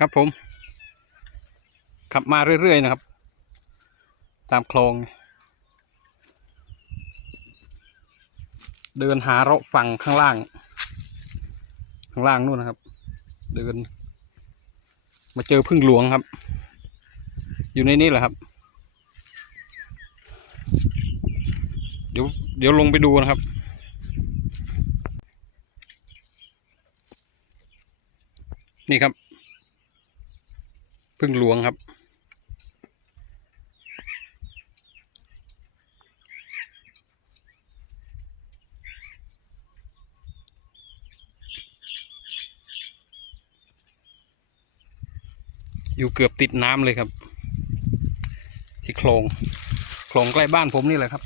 ครับผม ขับมาเรื่อย ๆ นะครับ ตามคลอง เดินหาเราะฝั่งข้างล่าง ข้างล่างนู่นนะครับ เดิน มาเจอพึ่งหลวงครับ อยู่ในนี้แหละครับ เดี๋ยวเดี๋ยวลงไปดูนะครับนี่ครับ พึ่งหลวงครับ อยู่เกือบติดน้ำเลยครับ ที่คลองคลองใกล้บ้านผมนี่แหละครับ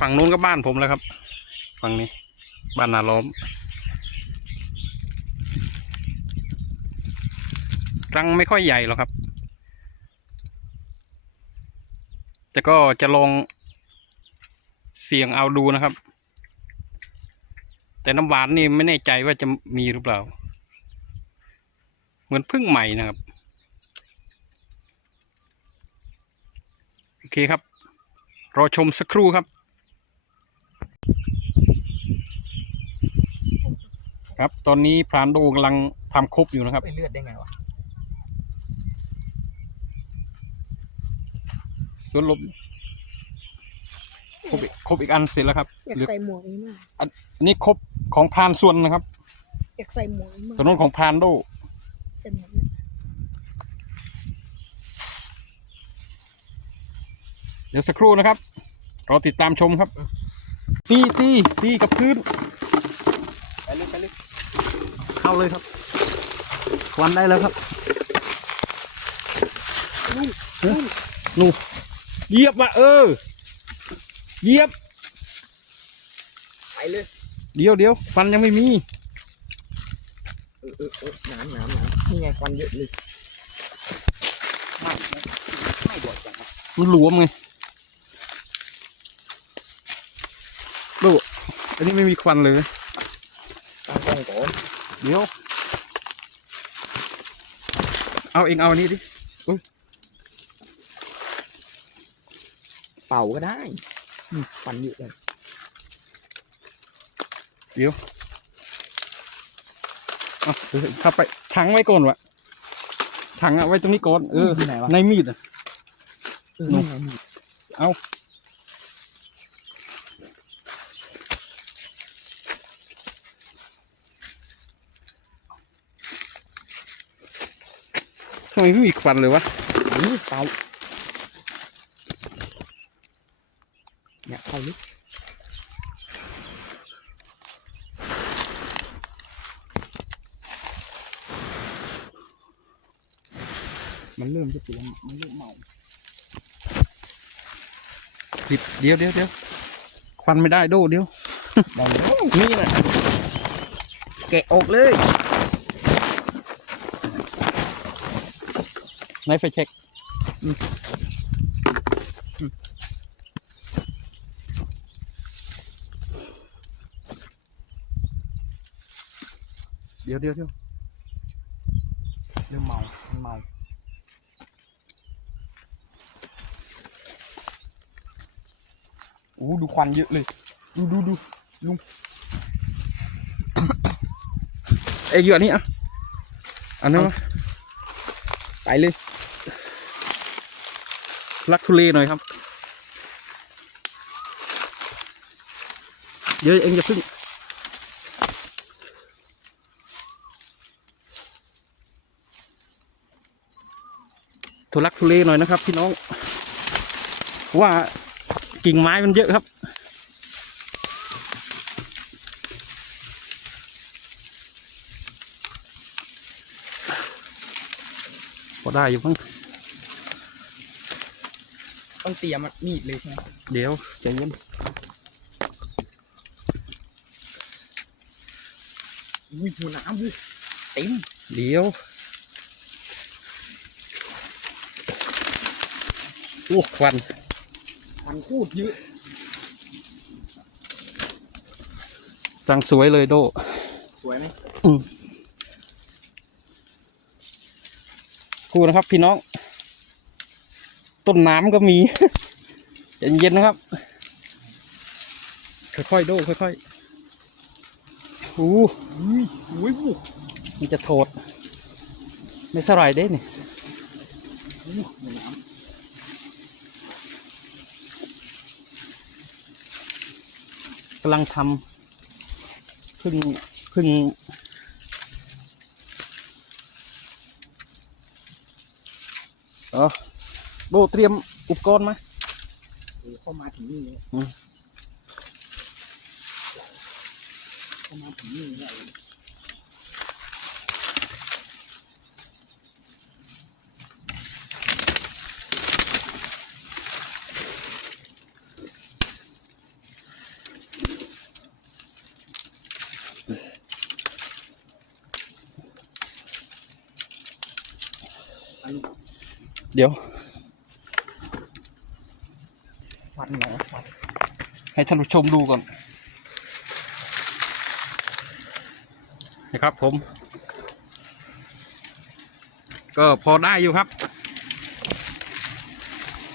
ฝั่งนู้นก็บ้านผมแล้วครับ ฝั่งนี้ บ้านนาล้อม รังไม่ค่อยใหญ่หรอกครับ แต่ก็จะลองเสี่ยงเอาดูนะครับ แต่น้ำหวานนี่ไม่แน่ใจว่าจะมีหรือเปล่า เหมือนพึ่งใหม่นะครับ โอเคครับ รอชมสักครู่ครับครับ ตอนนี้พรานโดกำลังทำคบอยู่นะครับ ไปเลือดได้ไงวะ สวนลมครบอีกครบอีกอันเสร็จแล้วครับอยากเหลือใส่หมวกนี้มากอันนี้ครบของพรานส่วนนะครับอยากใส่หมวกนี้มากตัวนู้นของพรานโดใส่หมวกนี้เดี๋ยวสักครู่นะครับรอติดตามชมครับ ตีตีตีกับพื้นไปเลยไปเลยเข้าเลยครับควันได้แล้วครับเอ้ยนู่น เหยียบมาเออเหยียบไปเลยเดี๋ยวเดี๋ยวควันยังไม่มีเออเออเออน้ำน้ำน้ำนี่ไงควันเยอะเลยมันหลวมไงดูอันนี้ไม่มีควันเลยตั้งกล้องก่อนเดี๋ยว เอาเองเอาอันนี้ดิ เป่าก็ได้อืมควันเยอะเลยเอาเออถ้าไปถังไว้ก่อนวะถังอะไว้ตรงนี้ก่อนเออที่ไหนวะในมีดอะเออนี่ไงนี่เอาทำไมไม่มีควันเลยวะนี่เป่า เนี่ยเป่าลึกมันเริ่มจะเปลี่ยนมันเริ่มเมาผิดเดี๋ยวเดี๋ยวเดี๋ยวควันไม่ได้โดเดี๋ยวได้แล้วนี่นะแกะออกเลยในไฟเช็ค เดี๋ยวเดี๋ยวเดี๋ยวเริ่มเมามันเมาโอ้ดูควันเยอะเลย ดูดูดูเอ้ยอยู่อันนี้อะอันนี้นวะไปเลยลักทุเลหน่อยครับเดี๋ยวเองจะพึ่ง ทุลักทุเลหน่อยนะครับ พี่น้องเพราะว่ากิ่งไม้มันเยอะครับพอได้อยู่มั้งต้องเตรียมมีดเลยใช่ไหมเดี๋ยวใจเย็นอุ้ยหัวน้ำเลยเต็มเดี๋ยว โอ้ควันควันคูดเยอะจังสวยเลยโด สวยไหมครูนะครับ พี่น้อง ต้นน้ำก็มีใจเย็นๆนะครับ ค่อยๆดูค่อยๆอู้อุ้ยอุ้ยบุกมันจะโถดไม่เท่าไหรเด้นี่ อู้ในน้ กำลังทำพึ่งพึ่งเออโบเตรียมอุปกรณ์มาำเออเข้ามาถึงนี่เลยอืมเข้ามาถึงนี่เลย เดี๋ยวฟันเหรอฟันให้ท่านผู้ชมดูก่อนนะครับผม ก็พอได้อยู่ครับ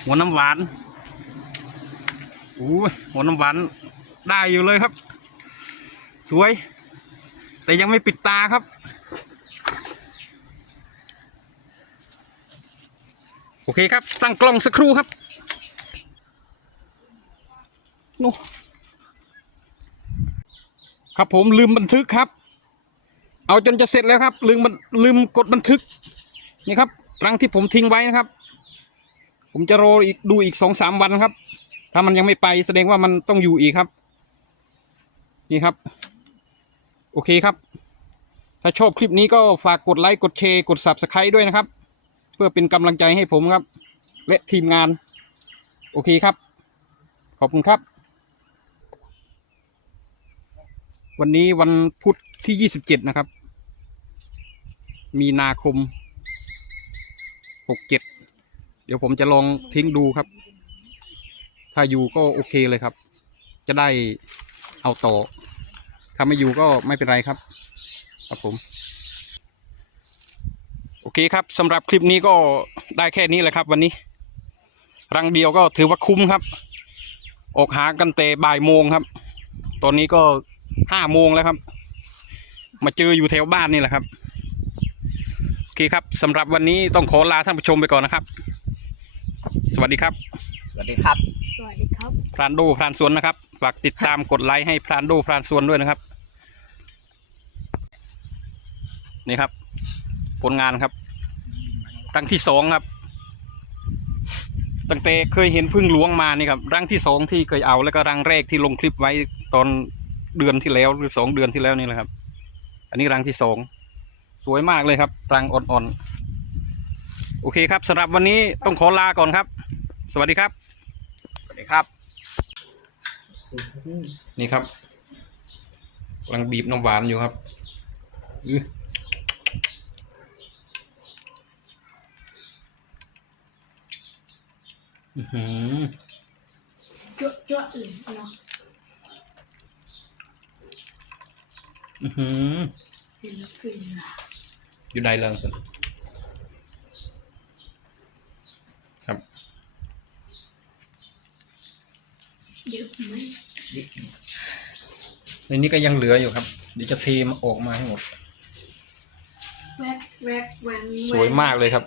หัวน้ำหวานอู้ยหัวน้ำหวานได้อยู่เลยครับ สวย แต่ยังไม่ปิดตาครับ โอเคครับ ตั้งกล้องสักครู่ครับนู่ครับผมลืมบันทึกครับ เอาจนจะเสร็จแล้วครับ ลืมมันลืมกดบันทึก นี่ครับรังที่ผมทิ้งไว้นะครับ ผมจะรออีกดูอีกสองสามวันครับ ถ้ามันยังไม่ไปแสดงว่ามันต้องอยู่อีกครับ นี่ครับ โอเคครับ ถ้าชอบคลิปนี้ก็ฝากกดไลค์กดแชร์กด subscribe ด้วยนะครับ เพื่อเป็นกำลังใจให้ผมครับ และทีมงาน โอเคครับ ขอบคุณครับ วันนี้วันพุธที่ 27 นะครับ มีนาคม 67 เดี๋ยวผมจะลองทิ้งดูครับ ถ้าอยู่ก็โอเคเลยครับ จะได้เอาต่อถ้าไม่อยู่ก็ไม่เป็นไรครับ ครับผม โอเคครับสำหรับคลิปนี้ก็ได้แค่นี้แหละครับ วันนี้ รังเดียวก็ถือว่าคุ้มครับ ออกหากันแต่บ่ายโมงครับ ตอนนี้ก็ห้าโมงแล้วครับ มาเจออยู่แถวบ้านนี่แหละครับโอเคครับสำหรับวันนี้ต้องขอลาท่านผู้ชมไปก่อนนะครับ สวัสดีครับ สวัสดีครับ สวัสดีครับ พรานโดพรานสวนนะครับฝากติดตามกดไลค์ให้พรานโดพรานสวนด้วยนะครับ นี่ครับ ผลงานครับ รังที่สองครับ ตั้งแต่เคยเห็นพึ่งหลวงมานี่ครับ รังที่สองที่เคยเอาแล้วก็รังแรกที่ลงคลิปไว้ตอนเดือนที่แล้วหรือสองเดือนที่แล้วนี่แหละครับ อันนี้รังที่สองสวยมากเลยครับ รังอ่อนๆ โอเคครับสำหรับวันนี้ต้องขอลาก่อนครับ สวัสดีครับ สวัสดีครับ นี่ครับกำลังบีบน้ำหวานอยู่ครับ อื้ออื้อหือเจ้าเจ้าอื่นเนาะอื้อหือฟินฟินอะอยู่ใดแล้วสิครับเยอะไหมในนี้ก็ยังเหลืออยู่ครับ เดี๋ยวจะเทมนออกมาให้หมด แวกแวกแวง สวยมากเลยครับ